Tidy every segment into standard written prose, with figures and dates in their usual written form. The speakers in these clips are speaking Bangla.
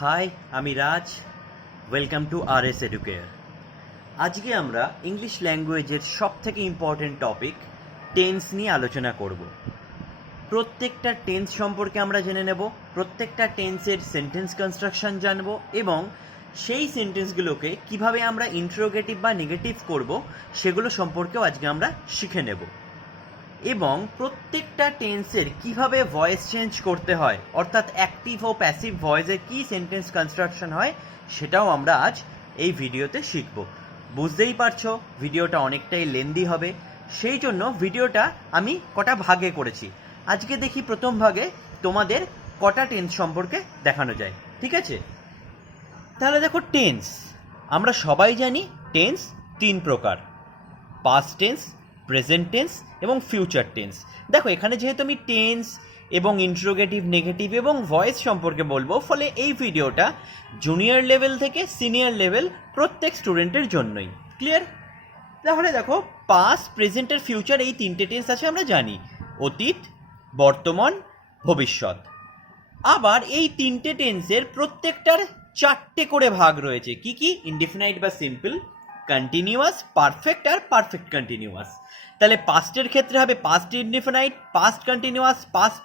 হাই, আমি Raj. Welcome to RS educare. আজকে আমরা ইংলিশ ল্যাঙ্গুয়েজের সবথেকে ইম্পর্টেন্ট টপিক টেন্স নিয়ে আলোচনা করব। প্রত্যেকটা টেন্স সম্পর্কে আমরা জেনে নেব, প্রত্যেকটা টেন্সের সেন্টেন্স কনস্ট্রাকশন জানব এবং সেই সেন্টেন্সগুলোকে কিভাবে আমরা ইন্টারোগেটিভ বা নেগেটিভ করব সেগুলো সম্পর্কেও আজকে আমরা শিখে নেব। এবং প্রত্যেকটা টেন্সের কিভাবে ভয়েস চেঞ্জ করতে হয়, অর্থাৎ অ্যাক্টিভ ও প্যাসিভ ভয়েসের কী সেন্টেন্স কনস্ট্রাকশন হয় সেটাও আমরা আজ এই ভিডিওতে শিখব। বুঝতেই পারছো ভিডিওটা অনেকটাই লেন্দি হবে, সেই জন্য ভিডিওটা আমি কটা ভাগে করেছি। আজকে দেখি প্রথম ভাগে তোমাদের কটা টেন্স সম্পর্কে দেখানো যায়, ঠিক আছে? তাহলে দেখো, টেন্স আমরা সবাই জানি টেন্স তিন প্রকার: পাস্ট টেন্স, প্রেজেন্ট টেন্স এবং ফিউচার টেন্স। দেখো, এখানে যেহেতু আমি টেন্স এবং ইন্টারোগেটিভ, নেগেটিভ এবং ভয়েস সম্পর্কে বলবো, ফলে এই ভিডিওটা জুনিয়র লেভেল থেকে সিনিয়র লেভেল প্রত্যেক স্টুডেন্টের জন্যই। ক্লিয়ার? তাহলে দেখো, পাস্ট, প্রেজেন্ট আর ফিউচার এই তিনটে টেন্স আছে আমরা জানি: অতীত, বর্তমান, ভবিষ্যৎ। আবার এই তিনটে টেন্সের প্রত্যেকটার চারটে করে ভাগ রয়েছে। কি কি? ইনডিফিনাইট বা সিম্পল, কন্টিনিউয়াস, পারফেক্ট আর পারফেক্ট কন্টিনিউয়াস। তাহলে পাস্টের ক্ষেত্রে হবে past indefinite, past continuous, past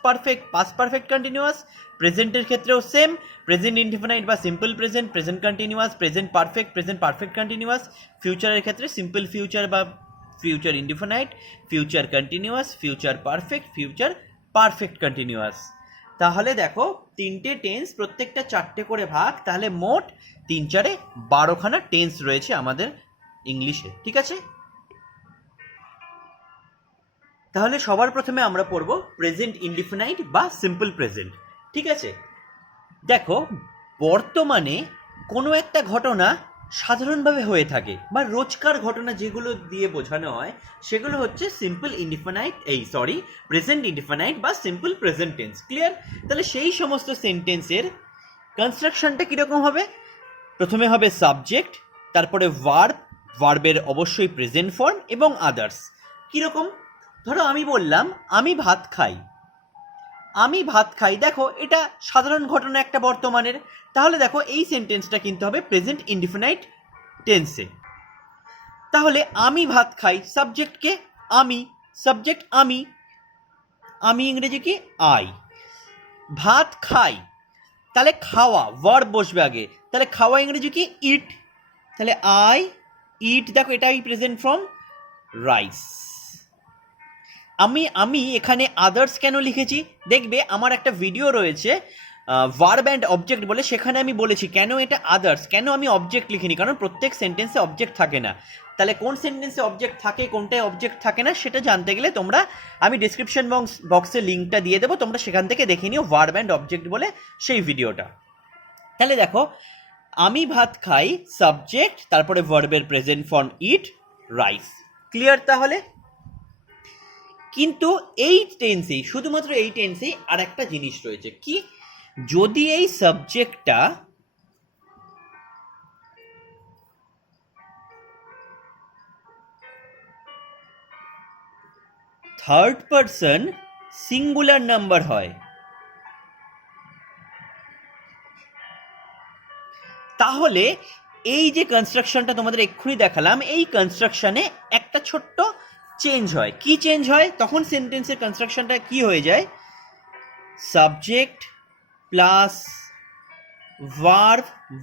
perfect continuous. প্রেজেন্টের ক্ষেত্রেও সেম: প্রেজেন্ট ইনডিফিনাইট বা simple present, present continuous, present perfect continuous. ফিউচারের ক্ষেত্রে সিম্পল ফিউচার বা future indefinite, future continuous, future perfect continuous. তাহলে দেখো, তিনটে টেন্স, প্রত্যেকটা চারটে করে ভাগ, তাহলে মোট 3 × 12খানা টেন্স রয়েছে আমাদের ইংলিশে, ঠিক আছে? তাহলে সবার প্রথমে আমরা পড়ব প্রেজেন্ট ইনডিফিনাইট বা সিম্পল প্রেজেন্ট, ঠিক আছে? দেখো, বর্তমানে কোনো একটা ঘটনা সাধারণভাবে হয়ে থাকে বা রোজকার ঘটনা যেগুলো দিয়ে বোঝানো হয় সেগুলো হচ্ছে প্রেজেন্ট ইনডিফিনাইট বা সিম্পল প্রেজেন্ট টেন্স। ক্লিয়ার? তাহলে সেই সমস্ত সেন্টেন্সের কনস্ট্রাকশনটা কীরকম হবে? প্রথমে হবে সাবজেক্ট, তারপরে ভার্বের অবশ্যই প্রেজেন্ট ফর্ম এবং আদার্স। কীরকম? ধরো আমি বললাম আমি ভাত খাই। দেখো, এটা সাধারণ ঘটনা একটা বর্তমানের। তাহলে দেখো, এই সেন্টেন্সটা কিন্তু হবে প্রেজেন্ট ইনডিফিনাইট টেন্সে। তাহলে আমি ভাত খাই, সাবজেক্টকে আমি ইংরেজি কি? আই। ভাত খাই, তাহলে খাওয়া, ভার্ব বসবে আগে, তাহলে খাওয়া ইংরেজি কি? ইট। তাহলে আই ইট। দেখো, এটাই প্রেজেন্ট ফর্ম রাইস। আমি এখানে আদার্স কেন লিখেছি? দেখবে আমার একটা ভিডিও রয়েছে ভার্ব অ্যান্ড অবজেক্ট বলে, সেখানে আমি বলেছি কেন এটা আদার্স, কেন আমি অবজেক্ট লিখিনি, কারণ প্রত্যেক সেন্টেন্সে অবজেক্ট থাকে না। তাহলে কোন সেন্টেন্সে অবজেক্ট থাকে, কোনটায় অবজেক্ট থাকে না, সেটা জানতে গেলে তোমরা, আমি ডিসক্রিপশন বক্সে লিঙ্কটা দিয়ে দেবো, তোমরা সেখান থেকে দেখে নিও ভার্ব অ্যান্ড অবজেক্ট বলে সেই ভিডিওটা। তাহলে দেখো, আমি ভাত খাই, সাবজেক্ট, তারপরে ভার্বের প্রেজেন্ট ফর্ম ইট, রাইস। ক্লিয়ার? তাহলে কিন্তু শুধুমাত্র এই টেন্সেই আর একটা জিনিস রয়েছে। কি? যদি এই সাবজেক্টটা থার্ড পারসন সিঙ্গুলার নাম্বার হয়, তাহলে এই যে কনস্ট্রাকশনটা তোমাদের এক্ষুনি দেখালাম, এই কনস্ট্রাকশনে একটা ছোট্ট চেঞ্জ হয়। কি চেঞ্জ হয়? তখন সেন্টেন্সের কনস্ট্রাকশনটা কি হয়ে যায়? সাবজেক্ট প্লাস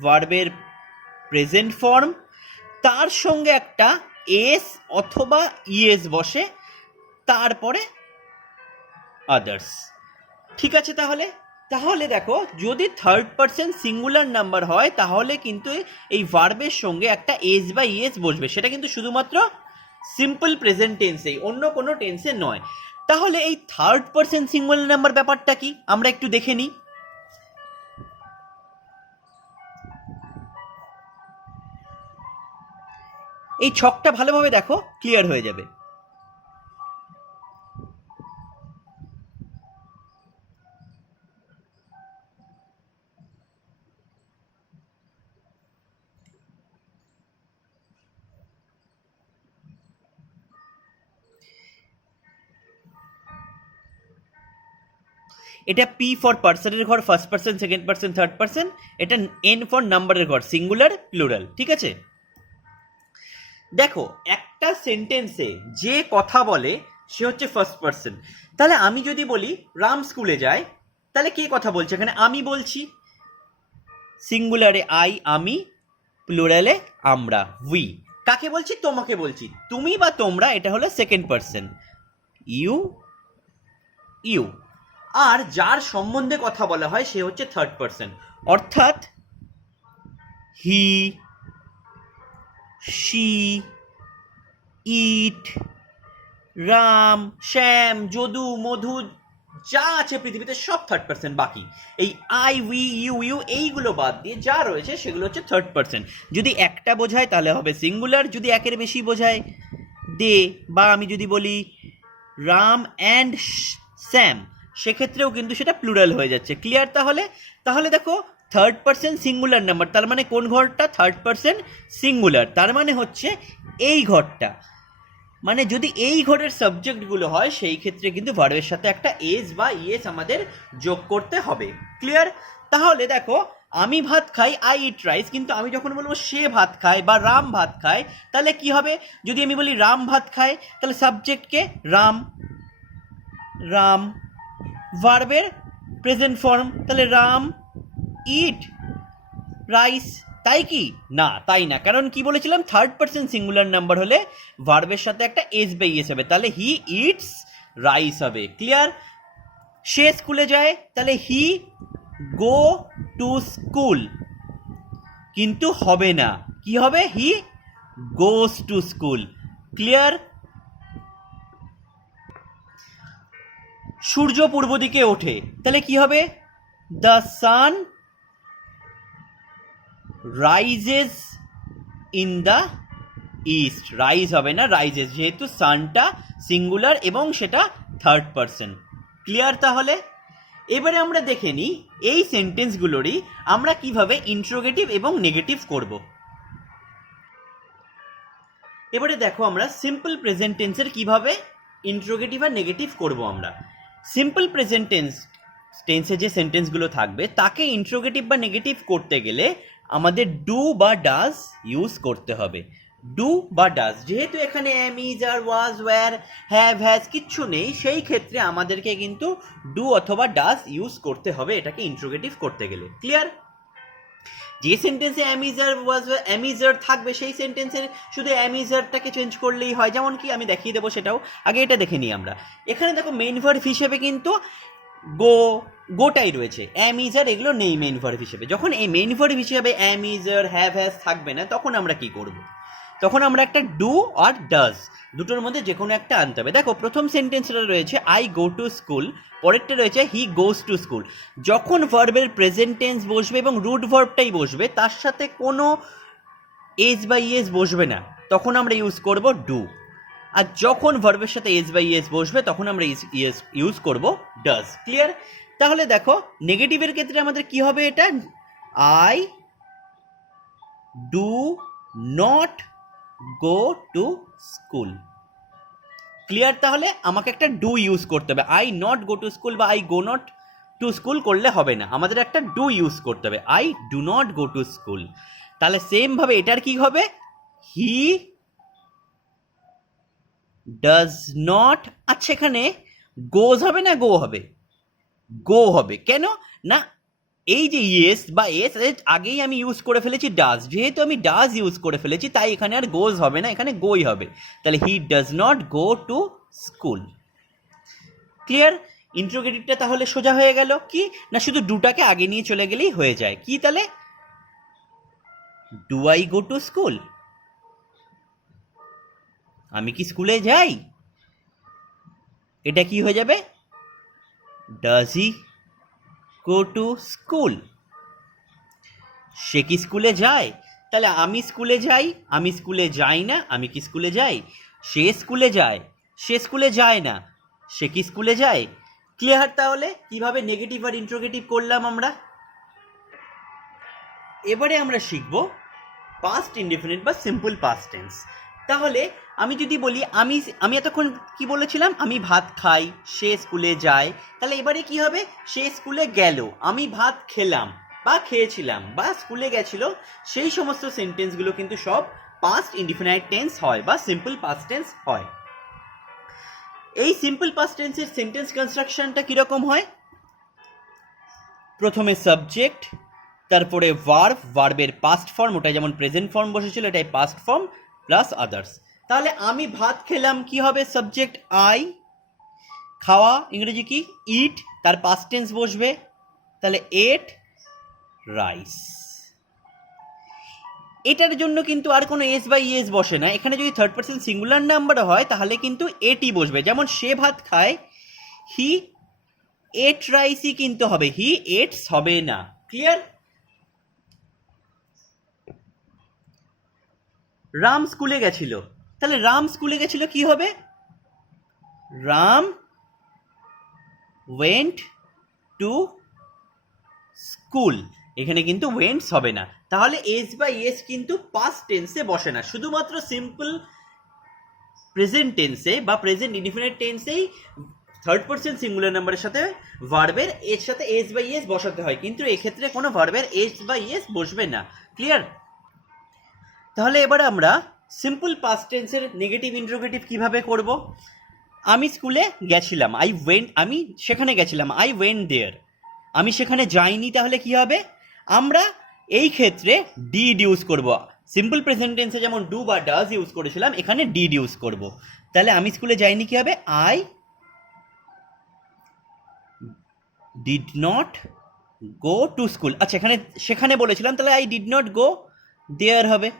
ভার্বের প্রেজেন্ট ফর্ম, তার সঙ্গে একটা এস অথবা ইএস বসে, তারপরে আদার্স। ঠিক আছে? তাহলে দেখো, যদি থার্ড পারসন সিঙ্গুলার নাম্বার হয় তাহলে কিন্তু এই ভার্বের সঙ্গে একটা এস বা ইএস বসবে। সেটা কিন্তু শুধুমাত্র সিম্পল প্রেজেন্ট টেন্সেই, অন্য কোনো টেন্সে নয়। তাহলে এই থার্ড পারসন সিঙ্গুলার নাম্বার ব্যাপারটা কি আমরা একটু দেখে নিই। এই ছকটা ভালোভাবে দেখো, ক্লিয়ার হয়ে যাবে। এটা পি ফর পার্সনের ঘর, first person, second person, third person. এটা এন ফর নাম্বারের ঘর, সিঙ্গুলার প্লুরাল, ঠিক আছে? দেখো একটা সেন্টেন্সে যে কথা বলে সে হচ্ছে ফার্স্ট পার্সন। তাহলে আমি যদি বলি রাম স্কুলে যায়, তাহলে কে কথা বলছে? এখানে আমি বলছি, সিঙ্গুলারে আই আমি, প্লুরালে আমরা উই। কাকে বলছি? তোমাকে বলছি। তুমি বা তোমরা এটা হলো সেকেন্ড পার্সন, ইউ ইউ। আর যার সম্বন্ধে কথা বলা হয় সে হচ্ছে থার্ড পার্সন, অর্থাৎ হি, শি, ইট, রাম, শ্যাম, যদু, মধু, যা আছে পৃথিবীতে সব থার্ড পার্সন। বাকি এই আই, উই, ইউ ইউ এইগুলো বাদ দিয়ে যা রয়েছে সেগুলো হচ্ছে থার্ড পার্সন। যদি একটা বোঝায় তাহলে হবে সিঙ্গুলার, যদি একের বেশি বোঝায় দে, বা আমি যদি বলি রাম অ্যান্ড স্যাম, সেক্ষেত্রেও কিন্তু সেটা প্লুরাল হয়ে যাচ্ছে। ক্লিয়ার? তাহলে দেখো থার্ড পার্সন সিঙ্গুলার নাম্বার, তার মানে কোন ঘরটা? থার্ড পার্সন সিঙ্গুলার, তার মানে হচ্ছে এই ঘরটা। মানে যদি এই ঘরের সাবজেক্টগুলো হয় সেই ক্ষেত্রে কিন্তু ভার্বের সাথে একটা এস বা ইএস আমাদের যোগ করতে হবে। ক্লিয়ার? তাহলে দেখো আমি ভাত খাই, আই ইট রাইস, কিন্তু আমি যখন বলবো সে ভাত খায় বা রাম ভাত খায়, তাহলে কি হবে? যদি আমি বলি রাম ভাত খায়, তাহলে সাবজেক্টকে রাম, রাম, ভার্বের প্রেজেন্ট ফর্ম, তাহলে রাম ইট রাইস। তাই কি? না, তাই না। কারণ কি বলেছিলাম? থার্ড পার্সন সিঙ্গুলার নাম্বার হলে ভার্বের সাথে একটা এস বা ইএস হবে, তাহলে হি ইটস রাইস হবে। ক্লিয়ার? সে স্কুলে যায়, তাহলে হি গো টু স্কুল, কিন্তু হবে না, কি হবে? হি গোস টু স্কুল। ক্লিয়ার? সূর্য পূর্ব দিকে ওঠে, তাহলে কি হবে? The sun rises in the east. Rise হবে না, রাইজেস, যেহেতু সানটা সিঙ্গুলার এবং সেটা থার্ড পার্সন। ক্লিয়ার? তাহলে এবারে আমরা দেখে নিই এই সেন্টেন্সগুলোরই আমরা কিভাবে ইন্ট্রোগেটিভ এবং নেগেটিভ করব। এবারে দেখো আমরা সিম্পল প্রেজেন্ট টেন্সের কিভাবে ইন্ট্রোগেটিভ আর নেগেটিভ করব। আমরা সিম্পল প্রেজেন্ট টেন্সে যে সেন্টেন্সগুলো থাকবে তাকে ইন্ট্রোগেটিভ বা নেগেটিভ করতে গেলে আমাদের ডু বা ডাজ ইউজ করতে হবে। ডু বা ডাজ, যেহেতু এখানে am, is, are, was, were, have, has কিচ্ছু নেই, সেই ক্ষেত্রে আমাদেরকে কিন্তু ডু অথবা ডাজ ইউজ করতে হবে এটাকে ইন্ট্রোগেটিভ করতে গেলে। ক্লিয়ার? যে সেন্টেন্সে অ্যামিজার ওয়াজ অ্যামিজার থাকবে সেই সেন্টেন্সের শুধু অ্যামিজারটাকে চেঞ্জ করলেই হয়। যেমন কি আমি দেখিয়ে দেবো, সেটাও আগে এটা দেখে নিই আমরা। এখানে দেখো মেইন ভার্ব হিসেবে কিন্তু গোটাই রয়েছে, অ্যামিজার এগুলো নেই মেইন ভার্ব হিসেবে। যখন এই মেইন ভার্ব হিসেবে অ্যামিজার, হ্যাভ, হ্যাজ থাকবে না, তখন আমরা কি করব? তখন আমরা একটা ডু আর ডাজ দুটোর মধ্যে যে কোনো একটা আনতে হবে। দেখো প্রথম সেন্টেন্সটা রয়েছে আই গো টু স্কুল, পরেরটা রয়েছে হি গোজ টু স্কুল। যখন ভার্বের প্রেজেন্ট টেন্স বসবে এবং রুট ভার্বটাই বসবে, তার সাথে কোনো এস বা ইএস বসবে না, তখন আমরা ইউজ করব ডু। আর যখন ভার্বের সাথে এস বা ইএস বসবে তখন আমরা ইএস ইউজ করব ডাজ। ক্লিয়ার? তাহলে দেখো নেগেটিভের ক্ষেত্রে আমাদের কি হবে? এটা I do not go to school. Clear? তাহলে আমাকে একটা ডু ইউজ করতে হবে। I not go to school বা I go not to school করলে হবে না, আমাদের একটা ডু ইউজ করতে হবে, I do not go to school. তাহলে সেম ভাবে এটার কি হবে? হি ডাজ নট, আচ্ছা এখানে গোজ হবে না গো হবে? গো হবে। কেন না? এই যে ইয়েস বা এস আগেই আমি ইউজ করে ফেলেছি ডাজ, যেহেতু আমি ডাজ ইউজ করে ফেলেছি তাই এখানে আর গোজ হবে না, এখানে গোই হবে। তাহলে he does not go to school. Clear? ইন্ট্রোগেটিভটা তাহলে সোজা হয়ে গেল। কি না, শুধু ডুটাকে আগে নিয়ে চলে গেলেই হয়ে যায়। কি তাহলে? Do I go to school? আমি কি স্কুলে যাই? এটা কি হয়ে যাবে? Does he go to school? সে কি স্কুলে যায়? তাহলে আমি স্কুলে যাই, আমি স্কুলে যাই না, আমি কি স্কুলে যাই? সে স্কুলে যায়, সে স্কুলে যায় না, সে কি স্কুলে যায়? ক্লিয়ার? তাহলে কিভাবে নেগেটিভ আর ইন্ট্রোগেটিভ করলাম আমরা। এবারে আমরা শিখব পাস্ট ইনডেফিনিট বা সিম্পল পাস্ট টেন্স। তাহলে আমি যদি বলি আমি আমি এতক্ষণ কি বলেছিলাম, আমি ভাত খাই, সে স্কুলে যায়, তাহলে এবারে কি হবে, সে স্কুলে গেল, আমি ভাত খেলাম বা খেয়েছিলাম বা স্কুলে গেছিল, সেই সমস্ত সেন্টেন্সগুলো কিন্তু সব পাস্ট ইনডিফিনাইট টেন্স হয় বা সিম্পল পাস্ট টেন্স হয়। এই সিম্পল পাস্ট টেন্সের সেন্টেন্স কনস্ট্রাকশনটা কীরকম হয়, প্রথমে সাবজেক্ট, তারপরে ভার্ব, ভার্বের পাস্ট ফর্ম, ওটা যেমন প্রেজেন্ট ফর্ম বসেছিল এটাই পাস্ট ফর্ম, প্লাস আদার্স। তাহলে আমি ভাত খেলাম কি হবে, সাবজেক্ট আই, খাওয়া ইংরেজি কি ইট, তার পাস্ট টেন্স বসবে, তাহলে এট রাইস। এটার জন্য কিন্তু আর কোনো এস বা ইএস বসে না, এখানে যদি থার্ড পার্সন সিঙ্গুলার নাম্বার হয় তাহলে কিন্তু এটি বসবে, যেমন সে ভাত খায়, হি এট রাইসই কিন্তু হবে, হি এটস হবে না। ক্লিয়ার? রাম স্কুলে গেছিল, তাহলে রাম স্কুলে গেছিল কি হবে, রাম ওয়েন্ট টু স্কুল, এখানে কিন্তু ওয়েন্টস হবে না, তাহলে এস বা ইএস কিন্তু পাস্ট টেন্সে বসে না, শুধুমাত্র সিম্পল প্রেজেন্ট টেন্সে বা প্রেজেন্ট ইনডিফিনিট টেন্সেই থার্ড পার্সন সিঙ্গুলার নাম্বারের সাথে ভার্বের এর সাথে এস বা ইএস বসাতে হয়, কিন্তু এক্ষেত্রে কোনো ভার্বের এস বা ইএস বসবে না। ক্লিয়ার? তাহলে এবারে আমরা সিম্পল পাস্ট টেন্সের নেগেটিভ ইন্ট্রোগেটিভ কিভাবে করব। আমি স্কুলে গেছিলাম, আই ওয়েন্ট, আমি সেখানে গেছিলাম, আই ওয়েন্ট দেয়ার, আমি সেখানে যাইনি, তাহলে কি হবে, আমরা এই ক্ষেত্রে ডিড ইউজ করব, সিম্পল প্রেজেন্ট টেন্সে যেমন ডু বা ডাজ ইউজ করেছিলাম এখানে ডিড ইউজ করব। তাহলে আমি স্কুলে যাইনি কি হবে, I did not go to school. আচ্ছা এখানে সেখানে বলেছিলাম, তাহলে I did not go there হবে।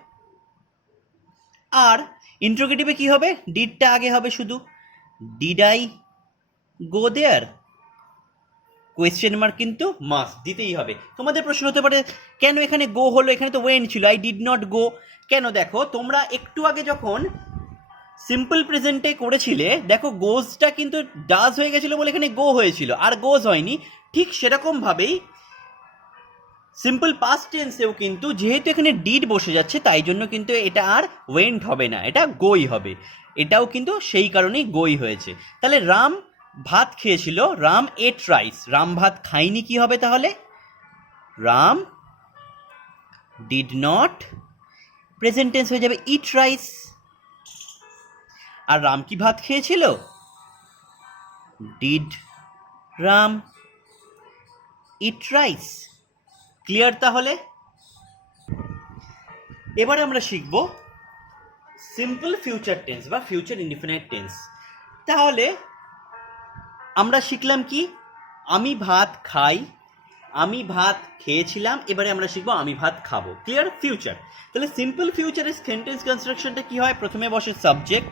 আর ইন্ট্রোগেটিভে কি হবে, ডিডটা আগে হবে শুধু, did I go there, question mark কিন্তু মাস্ট দিতেই হবে। তোমাদের প্রশ্ন হতে পারে কেন এখানে গো হলো, এখানে তো ওয়েন ছিল, আই ডিড নট গো কেন। দেখো তোমরা একটু আগে যখন সিম্পল প্রেজেন্টে করেছিলে, দেখো গোজটা কিন্তু ডাজ হয়ে গেছিলো বলে এখানে গো হয়েছিল, আর গোজ হয়নি। ঠিক সেরকমভাবেই সিম্পল পাস্ট টেন্সেও কিন্তু যেহেতু এখানে ডিড বসে যাচ্ছে তাই জন্য কিন্তু এটা আর ওয়েন্ট হবে না, এটা গোই হবে, এটাও কিন্তু সেই কারণেই গোই হয়েছে। তাহলে রাম ভাত খেয়েছিল, রাম এট রাইস, রাম ভাত খায়নি কি হবে তাহলে, Ram did not, present tense হয়ে যাবে ইট রাইস। আর রাম কি ভাত খেয়েছিল, did Ram eat rice. Clear? তাহলে এবারে আমরা শিখব সিম্পল ফিউচার টেন্স বা ফিউচার ইনডিফিনাইট টেন্স। তাহলে আমরা শিখলাম কি, আমি ভাত খাই, আমি ভাত খেয়েছিলাম, এবারে আমরা শিখবো আমি ভাত খাবো। ক্লিয়ার? ফিউচার। তাহলে সিম্পল ফিউচারের সেন্টেন্স কনস্ট্রাকশনটা কি হয়, প্রথমে বসে সাবজেক্ট,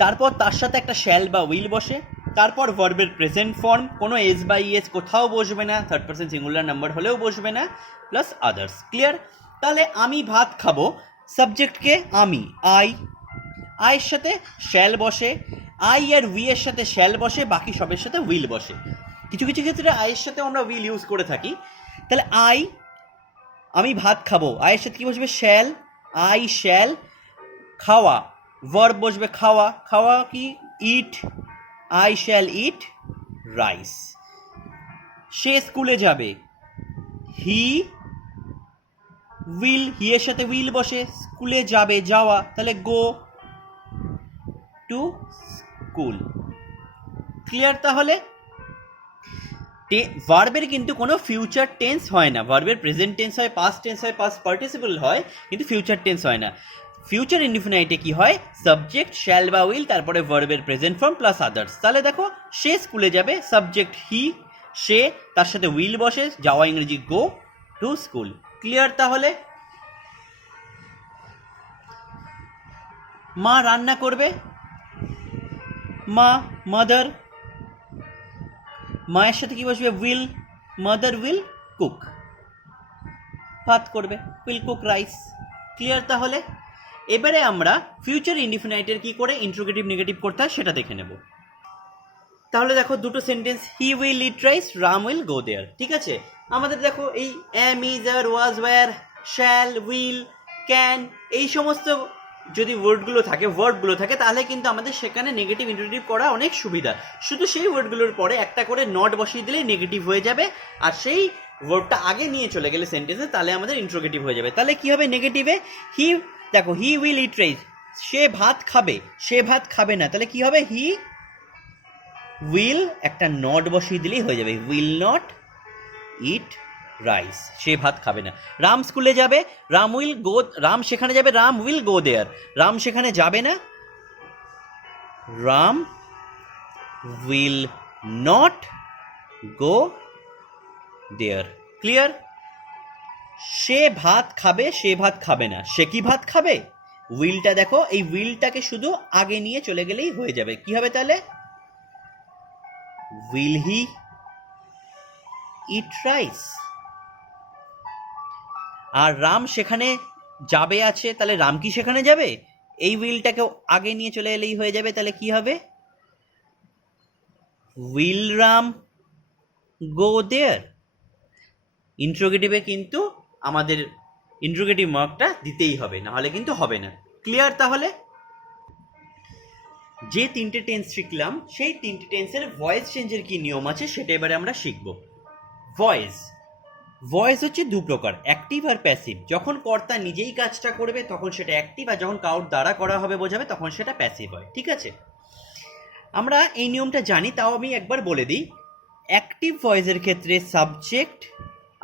তারপর তার সাথে একটা শ্যাল বা উইল বসে, তারপর ভার্বের প্রেজেন্ট ফর্ম, কোনো এস বা ইএস কোথাও বসবে না, থার্ড পার্সন সিঙ্গুলার নাম্বার হলেও বসবে না, প্লাস আদার্স। ক্লিয়ার? তাহলে আমি ভাত খাবো, সাবজেক্টকে আমি, আইয়ের সাথে শ্যাল বসে, আই আর উই এর সাথে শ্যাল বসে, বাকি সবের সাথে উইল বসে। কিছু কিছু ক্ষেত্রে আইয়ের সাথে আমরা উইল ইউজ করে থাকি। তাহলে আমি ভাত খাবো, আইয়ের সাথে কি বসবে, শ্যাল, আই শ্যাল, খাওয়া ভার্ব বসবে খাওয়া, খাওয়া কি ইট, আই শ্যাল ইট রাইস। সে স্কুলে যাবে, হি উইল, হি এর সাথে উইল বসে, স্কুলে যাবে যাওয়া, তাহলে গো টু স্কুল। ক্লিয়ার? তাহলে ভার্বের কিন্তু কোনো ফিউচার টেন্স হয় না, ভার্বের প্রেজেন্ট টেন্স হয়, পাস্ট টেন্স হয়, পাস্ট পার্টিসিপল হয়, কিন্তু ফিউচার টেন্স হয় না। ফিউচার ইনডিফিনাইটে কি হয়, সাবজেক্ট শ্যাল বা উইল, তারপরে ভার্বের প্রেজেন্ট ফর্ম প্লাস আদার্স। তাহলে দেখো সে স্কুলে যাবে, সাবজেক্ট হি, সে, তার সাথে উইল বসে, যাওয়া ইংরেজি গো টু স্কুল। ক্লিয়ার? তাহলে মা রান্না করবে, মা মাদার, মায়ের সাথে কি বসবে উইল, মাদার উইল কুক, ভাত করবে, উইল কুক রাইস। ক্লিয়ার? তাহলে এবারে আমরা ফিউচার ইনডিফিনাইটের কি করে ইন্ট্রোগেটিভ নেগেটিভ করতে হয় সেটা দেখে নেব। তাহলে দেখো দুটো sentence, he will eat rice, Ram will go there. ঠিক আছে, আমাদের দেখো এই am, is, are, was, were, shall, will, can, এই সমস্ত যদি ওয়ার্ডগুলো থাকে তাহলে কিন্তু আমাদের সেখানে নেগেটিভ ইন্ট্রোগেটিভ করা অনেক সুবিধা। শুধু সেই ওয়ার্ডগুলোর পরে একটা করে নট বসিয়ে দিলেই নেগেটিভ হয়ে যাবে, আর সেই ওয়ার্ডটা আগে নিয়ে চলে গেলে সেন্টেন্সে তাহলে আমাদের ইন্ট্রোগেটিভ হয়ে যাবে। তাহলে কি হবে নেগেটিভে? হি, দেখো হি উইল ইট রাইস, সে ভাত খাবে, সে ভাত খাবে না, তাহলে কি হবে? হি উইল একটা নট বসিয়ে দিলেই হয়ে যাবে, উইল নট ইট রাইস, সে ভাত খাবে না। রাম স্কুলে যাবে, রাম সেখানে যাবে, Ram will go there, Ram সেখানে যাবে না, Ram will not go there. Clear? সে ভাত খাবে, সে ভাত খাবে না, সে কি ভাত খাবে? উইলটা দেখো, এই উইলটাকে শুধু আগে নিয়ে চলে গেলেই হয়ে যাবে। কি হবে তাহলে? Will he eat rice. আর রাম সেখানে যাবে আছে, তাহলে রাম কি সেখানে যাবে? এই উইলটাকে আগে নিয়ে চলে এলেই হয়ে যাবে। তাহলে কি হবে? উইল রাম গো দেয়ার। ইন্ট্রোগেটিভে কিন্তু আমাদের ইন্ট্রোগেটিভ মার্কটা দিতেই হবে, না হলে কিন্তু হবে না। ক্লিয়ার? তাহলে যে তিনটে টেন্স শিখলাম সেই তিনটে টেন্সের ভয়েস চেঞ্জের কি নিয়ম আছে সেটা এবারে আমরা শিখব। ভয়েস হচ্ছে দু প্রকার, অ্যাক্টিভ আর প্যাসিভ। যখন কর্তা নিজেই কাজটা করবে তখন সেটা অ্যাক্টিভ, আর যখন কারোর দ্বারা করা হবে বোঝাবে তখন সেটা প্যাসিভ হয়। ঠিক আছে, আমরা এই নিয়মটা জানি, তাও আমি একবার বলে দিই। অ্যাক্টিভ ভয়েসের ক্ষেত্রে সাবজেক্ট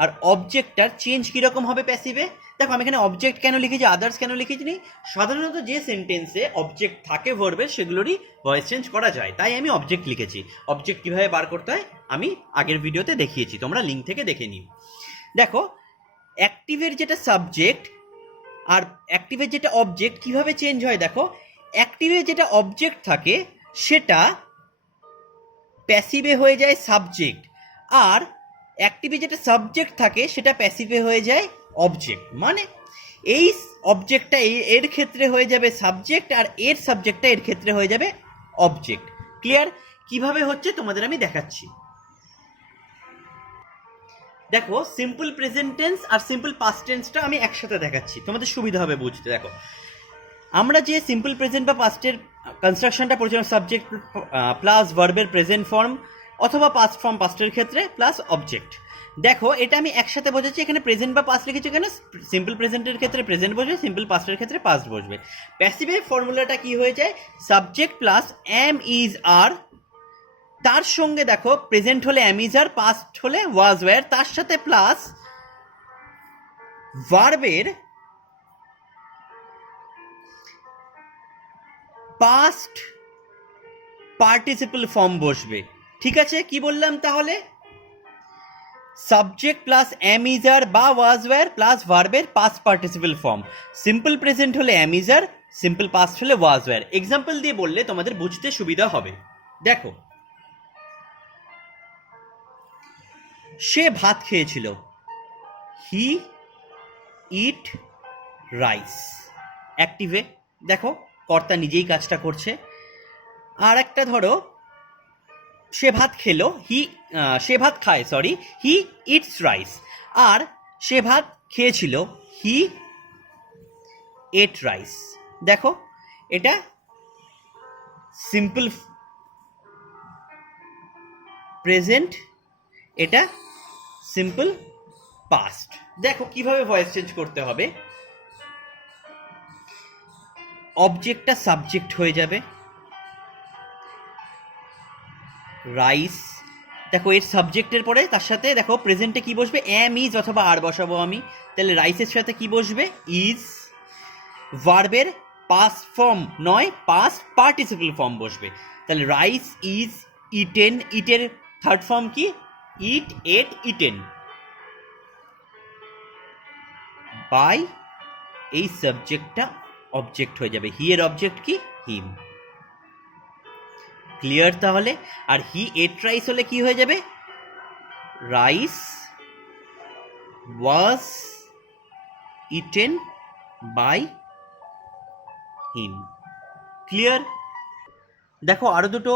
আর অবজেক্টটার চেঞ্জ কীরকম হবে প্যাসিভে? দেখো আমি এখানে অবজেক্ট কেন লিখেছি, আদার্স কেন লিখেছি নি? সাধারণত যে সেন্টেন্সে অবজেক্ট থাকে ভার্বের সেগুলোরই ভয়েস চেঞ্জ করা যায়, তাই আমি অবজেক্ট লিখেছি। অবজেক্ট কীভাবে বার করতে হয় আমি আগের ভিডিওতে দেখিয়েছি, তোমরা লিঙ্ক থেকে দেখে নিও। দেখো অ্যাক্টিভের যেটা সাবজেক্ট আর অ্যাক্টিভের যেটা অবজেক্ট কীভাবে চেঞ্জ হয়, দেখো অ্যাক্টিভের যেটা অবজেক্ট থাকে সেটা প্যাসিভে হয়ে যায় সাবজেক্ট, আর অ্যাক্টিভে যেটা সাবজেক্ট থাকে সেটা প্যাসিভে হয়ে যায় অবজেক্ট। মানে এই অবজেক্টটা এর ক্ষেত্রে হয়ে যাবে সাবজেক্ট, আর এর সাবজেক্টটা এর ক্ষেত্রে হয়ে যাবে অবজেক্ট। ক্লিয়ার? কিভাবে হচ্ছে তোমাদের আমি দেখাচ্ছি। দেখো সিম্পল প্রেজেন্ট টেন্স আর সিম্পল পাস্ট টেন্সটা আমি একসাথে দেখাচ্ছি, তোমাদের সুবিধা হবে বুঝতে। দেখো আমরা যে সিম্পল প্রেজেন্ট বা পাস্টের কনস্ট্রাকশনটা পড়ছিলাম, সাবজেক্ট প্লাস ভার্বের প্রেজেন্ট ফর্ম, অথবা পাস্ট ফর্ম পাস্টের ক্ষেত্রে প্লাস অবজেক্ট। দেখো এটা আমি একসাথে বোঝাচ্ছি, এখানে প্রেজেন্ট বা পাস্ট লিখেছি, এখানে সিম্পল প্রেজেন্টের ক্ষেত্রে প্রেজেন্ট বসবে, সিম্পল পাস্টের ক্ষেত্রে পাস্ট বসবে। প্যাসিভের ফর্মুলাটা কি হয়ে যায়? সাবজেক্ট প্লাস এম ইজ আর, তার সঙ্গে দেখো প্রেজেন্ট হলে এম ইজ আর, পাস্ট হলে ওয়াজ ওয়্যার, তার সাথে প্লাস ভার্বের পাস্ট পার্টিসিপল ফর্ম বসবে। ঠিক আছে, কি বললাম তাহলে? সাবজেক্ট প্লাস এম ইজ আর বা ওয়াজ ওয়্যার প্লাস ভার্বের past participle form. Simple present হলে am is are, simple past হলে ওয়াজ ওয়্যার। এক্সাম্পল দিয়ে বললে তোমাদের বুঝতে সুবিধা হবে। দেখো সে ভাত খেয়েছিল, হি ইট রাইস। অ্যাক্টিভে দেখো কর্তা নিজেই কাজটা করছে। আর একটা ধরো সে ভাত খেলো, সে ভাত খায়, হি ইটস রাইস। আর সে ভাত খেয়েছিল, হি এট রাইস। দেখো এটা সিম্পল প্রেজেন্ট, এটা সিম্পল পাস্ট। দেখো কিভাবে ভয়েস চেঞ্জ করতে হবে। অবজেক্টটা সাবজেক্ট হয়ে যাবে, রাইস। দেখো এর সাবজেক্টের পরে তার সাথে দেখো প্রেজেন্টে কি বসবে? এম ইজ অথবা আর বসাবো আমি, তাহলে রাইসের সাথে কি বসবে? ইজ। ভার্বের পাস্ট ফর্ম নয়, পাস্ট পার্টিসিপল ফর্ম বসবে, তাহলে রাইস ইজ ইটেন। ইটের থার্ড ফর্ম কি? ইট, এট, ইটেন। বাই এই সাবজেক্টটা অবজেক্ট হয়ে যাবে, হি এর অবজেক্ট কি? হিম। ক্লিয়ার তাহলে? আর হি এট রাইস হলে কি হয়ে যাবে? Rice was eaten by him. Clear? দেখো আরো দুটো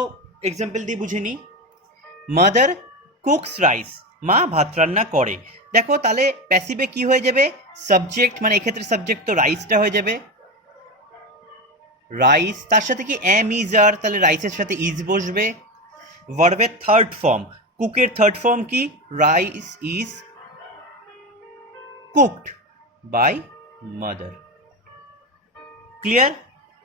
এক্সাম্পল দিয়ে বুঝে নিই। মাদার কুকস রাইস, মা ভাত রান্না করে। দেখো তাহলে প্যাসিভে কি হয়ে যাবে? সাবজেক্ট, মানে এক্ষেত্রে সাবজেক্ট তো রাইসটা হয়ে যাবে। রাইস, তার সাথে কি এম ইজ আর, তাহলে রাইসের সাথে ইজ বসবে। ভার্বের থার্ড ফর্ম, কুকের থার্ড ফর্ম কি, rice is cooked by mother. Clear?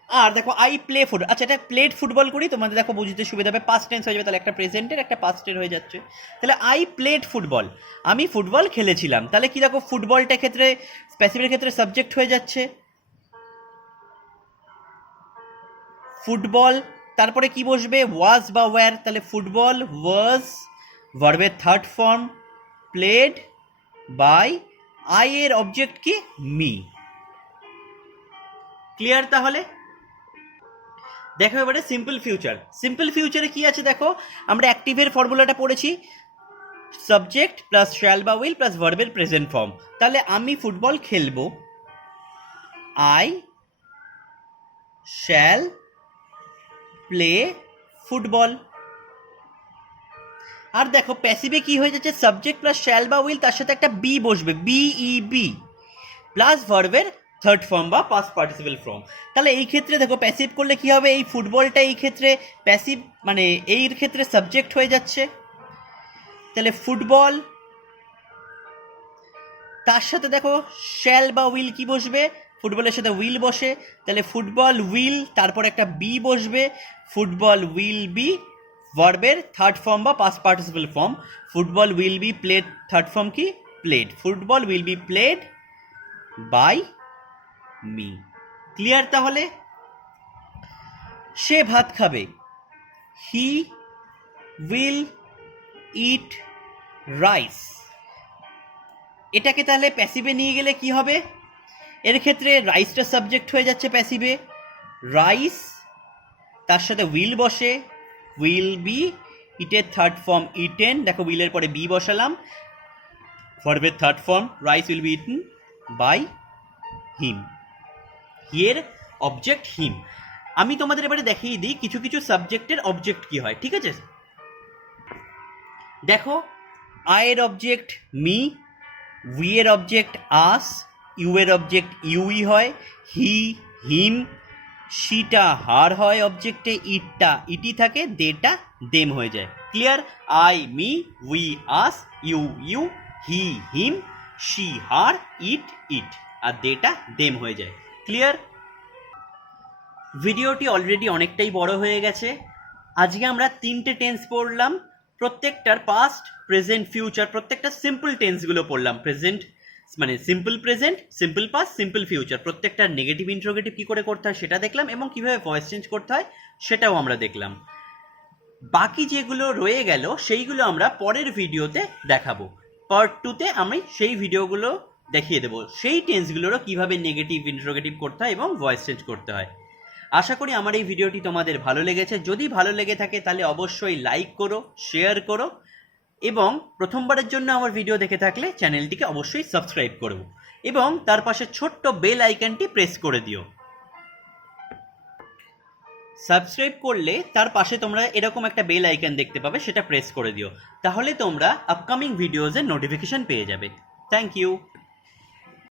আর দেখো আই প্লে ফুটবল, আচ্ছা এটা প্লেড ফুটবল করি, তোমাদের দেখো বুঝতে সুবিধা হবে, পাস্ট টেন্স হয়ে যাবে, তাহলে একটা প্রেজেন্টের একটা পাস্টের হয়ে যাচ্ছে। তাহলে আই প্লেড ফুটবল, আমি ফুটবল খেলেছিলাম, তাহলে কি দেখো ফুটবলটা ক্ষেত্রে স্পেসিফিক ক্ষেত্রে সাবজেক্ট হয়ে যাচ্ছে ফুটবল, তারপরে কি বসবে ওয়াজ বা ওয়্যার, তাহলে ফুটবল ওয়াজ, ভার্বের third form played by, I এর অবজেক্ট কি মি। ক্লিয়ার? তাহলে দেখো এবারে সিম্পল ফিউচার, সিম্পল ফিউচারে কি আছে দেখো, আমরা অ্যাক্টিভের ফর্মুলাটা পড়েছি, সাবজেক্ট প্লাস শ্যাল বা উইল প্লাস ভার্বের প্রেজেন্ট ফর্ম, তাহলে আমি ফুটবল খেলবো, আই শ্যাল প্লে ফুটবল। আর দেখো প্যাসিভে কি হয়ে যাচ্ছে, সাবজেক্ট প্লাস শ্যাল বা উইল, তার সাথে একটা বি বসবে, বিই প্লাস ভার্বের থার্ড ফর্ম বা পাস্ট পার্টিসিপেল ফর্ম। তাহলে এই ক্ষেত্রে দেখো প্যাসিভ করলে কি হবে, এই ফুটবলটা এই ক্ষেত্রে প্যাসিভ মানে এর ক্ষেত্রে সাবজেক্ট হয়ে যাচ্ছে, তাহলে ফুটবল, তার সাথে দেখো শ্যাল বা উইল কি বসবে, ফুটবলের সাথে উইল বসে, তাহলে ফুটবল উইল, তারপর একটা বি বসবে, ফুটবল উইল বি ভার্বের থার্ড ফর্ম বা past participle form, football will be played, third form কি played, football will be played by me. Clear? তাহলে সে ভাত খাবে, হি উইল ইট রাইস, এটাকে তাহলে প্যাসিভে নিয়ে গেলে কি হবে, এর ক্ষেত্রে রাইসটা সাবজেক্ট হয়ে যাচ্ছে প্যাসিভে, রাইস তার সাথে উইল বসে, উইল বি, ইটের থার্ড ফর্ম ইটেন, দেখো উইলের পরে বি বসালাম, ভার্বের third form rice will be eaten by him, হিয়ের অবজেক্ট হিম। আমি তোমাদের এবারে দেখিয়ে দিই কিছু কিছু সাবজেক্টের অবজেক্ট কি হয়, ঠিক আছে? দেখো আয়ের অবজেক্ট মি, উই এর অবজেক্ট আস, ইউ এর অবজেক্ট ইউই হয়, হি হিম, শিটা হার হয় অবজেক্টে, ইটটা ইটি থাকে, দেটা দেম হয়ে যায়। Clear? I me, we us, you you, he him, she her, it it, আর দেটা দেম হয়ে যায়। ক্লিয়ার? ভিডিওটি অলরেডি অনেকটাই বড় হয়ে গেছে, আজকে আমরা 3টে টেন্স পড়লাম, প্রত্যেকটার পাস্ট প্রেজেন্ট ফিউচার, প্রত্যেকটা সিম্পল টেন্সগুলো পড়লাম, প্রেজেন্ট মানে simple present, simple past, simple future, প্রত্যেকটার নেগেটিভ ইন্ট্রোগেটিভ কী করে করতে হয় সেটা দেখলাম, এবং কীভাবে ভয়েস চেঞ্জ করতে হয় সেটাও আমরা দেখলাম। বাকি যেগুলো রয়ে গেল সেইগুলো আমরা পরের ভিডিওতে দেখাবো, পার্ট 2তে আমি সেই ভিডিওগুলো দেখিয়ে দেবো, সেই টেন্সগুলোরও কীভাবে নেগেটিভ ইন্ট্রোগেটিভ করতে হয় এবং ভয়েস চেঞ্জ করতে হয়। আশা করি আমার এই ভিডিওটি তোমাদের ভালো লেগেছে, যদি ভালো লেগে থাকে তাহলে অবশ্যই লাইক করো, শেয়ার করো, এবং প্রথমবারের জন্য আমার ভিডিও দেখে থাকলে চ্যানেলটিকে অবশ্যই সাবস্ক্রাইব করো, এবং তার পাশে ছোট্ট বেল আইকনটি প্রেস করে দিও। সাবস্ক্রাইব করলে তার পাশে তোমরা এরকম একটা বেল আইকন দেখতে পাবে, সেটা প্রেস করে দিও, তাহলে তোমরা আপকামিং ভিডিওজের নোটিফিকেশন পেয়ে যাবে। Thank you.